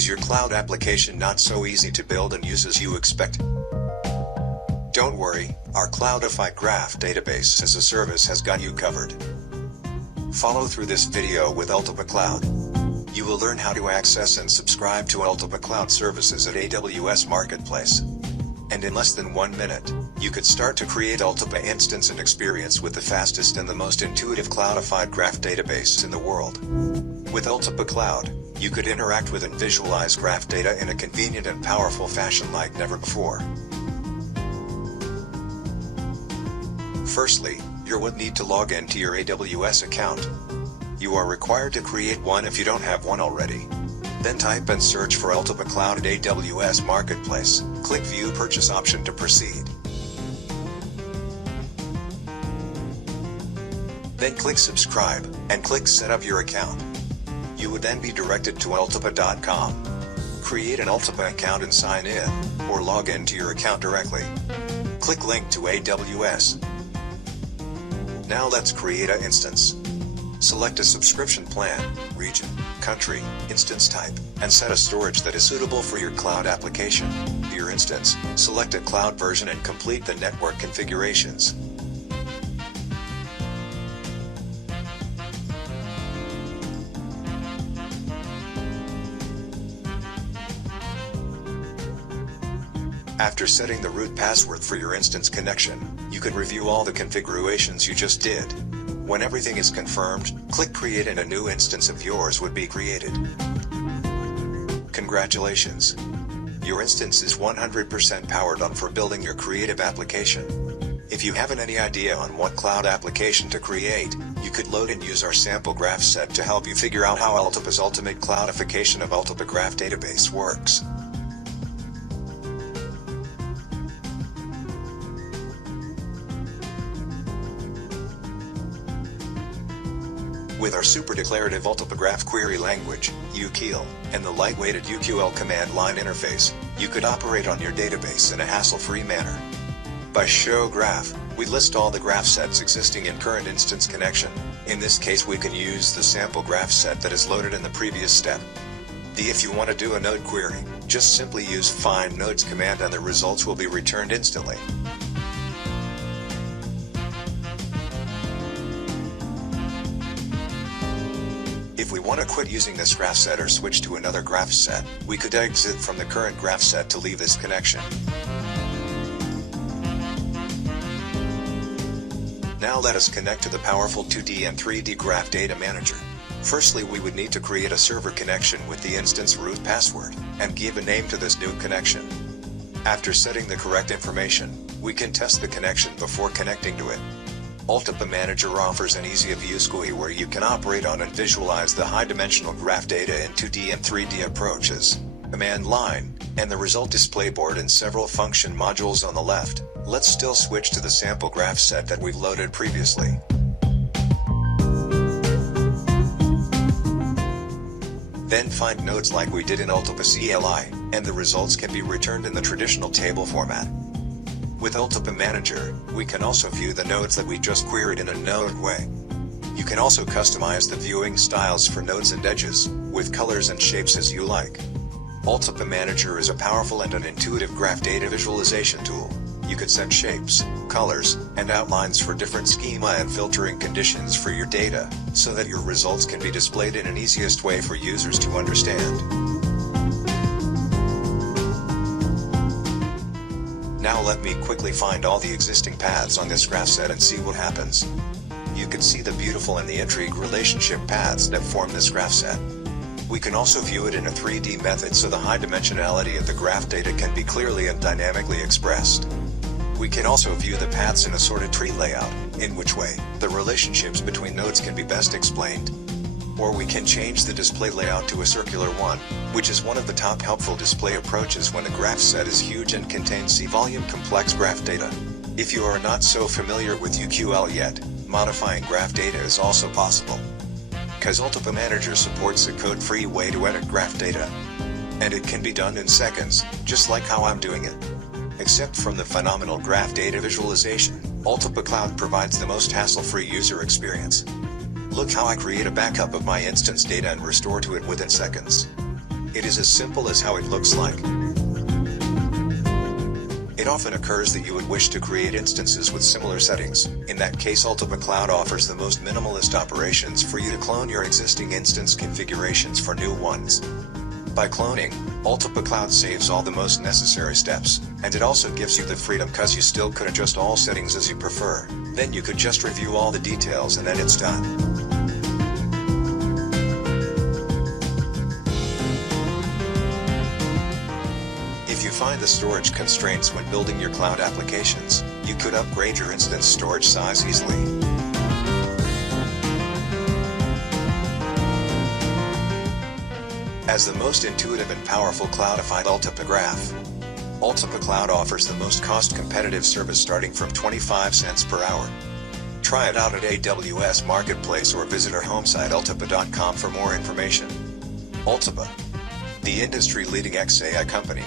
Is your cloud application not so easy to build and use as you expect? Don't worry, our Ultipa Graph database as a service has got you covered. Follow through this video with Ultipa Cloud. You will learn how to access and subscribe to Ultipa Cloud services at AWS Marketplace. And in less than 1 minute, you could start to create Ultipa instance and experience with the fastest and the most intuitive cloudified graph database in the world. With Ultipa Cloud, you could interact with and visualize graph data in a convenient and powerful fashion like never before. Firstly, you would need to log into your AWS account. You are required to create one if you don't have one already. Then type and search for Ultipa Cloud at AWS Marketplace. Click View Purchase option to proceed. Then click Subscribe, and click Set up your account. You would then be directed to ultipa.com. Create an Ultipa account and sign in, or log into your account directly. Click Link to AWS. Now let's create an instance. Select a subscription plan, region, country, instance type, and set a storage that is suitable for your cloud application. For your instance, select a cloud version and complete the network configurations. After setting the root password for your instance connection, you can review all the configurations you just did. When everything is confirmed, click Create and a new instance of yours would be created. Congratulations! Your instance is 100% powered on for building your creative application. If you haven't any idea on what cloud application to create, you could load and use our sample graph set to help you figure out how Ultipa's ultimate cloudification of Ultipa Graph database works. With our super declarative Ultipa Graph query language, UQL, and the lightweighted UQL command line interface, you could operate on your database in a hassle-free manner. By Show Graph, we list all the graph sets existing in current instance connection. In this case we can use the sample graph set that is loaded in the previous step. If you want to do a node query, just simply use find nodes command and the results will be returned instantly. If we want to quit using this graph set or switch to another graph set, we could exit from the current graph set to leave this connection. Now let us connect to the powerful 2D and 3D Graph Data Manager. Firstly, we would need to create a server connection with the instance root password, and give a name to this new connection. After setting the correct information, we can test the connection before connecting to it. Ultipa Manager offers an easy-to-use GUI where you can operate on and visualize the high-dimensional graph data in 2D and 3D approaches, command line, and the result display board and several function modules on the left. Let's still switch to the sample graph set that we've loaded previously. Then find nodes like we did in Ultipa CLI, and the results can be returned in the traditional table format. With Ultipa Manager, we can also view the nodes that we just queried in a node way. You can also customize the viewing styles for nodes and edges, with colors and shapes as you like. Ultipa Manager is a powerful and an intuitive graph data visualization tool. You could set shapes, colors, and outlines for different schema and filtering conditions for your data, so that your results can be displayed in an easiest way for users to understand. Now let me quickly find all the existing paths on this graph set and see what happens. You can see the beautiful and the intrigue relationship paths that form this graph set. We can also view it in a 3D method so the high dimensionality of the graph data can be clearly and dynamically expressed. We can also view the paths in a sorted tree layout, in which way the relationships between nodes can be best explained. Or we can change the display layout to a circular one, which is one of the top helpful display approaches when a graph set is huge and contains C-volume complex graph data. If you are not so familiar with UQL yet, modifying graph data is also possible. Because Ultipa Manager supports a code-free way to edit graph data. And it can be done in seconds, just like how I'm doing it. Except from the phenomenal graph data visualization, Ultipa Cloud provides the most hassle-free user experience. Look how I create a backup of my instance data and restore to it within seconds. It is as simple as how it looks like. It often occurs that you would wish to create instances with similar settings. In that case, Ultipa Cloud offers the most minimalist operations for you to clone your existing instance configurations for new ones. By cloning, Ultipa Cloud saves all the most necessary steps, and it also gives you the freedom because you still could adjust all settings as you prefer. Then you could just review all the details and then it's done. If you find the storage constraints when building your cloud applications, you could upgrade your instance storage size easily. As the most intuitive and powerful cloudified Ultipa Graph, Ultipa Cloud offers the most cost-competitive service starting from 25 cents per hour. Try it out at AWS Marketplace or visit our home site ultipa.com for more information. Ultipa, the industry-leading XAI company.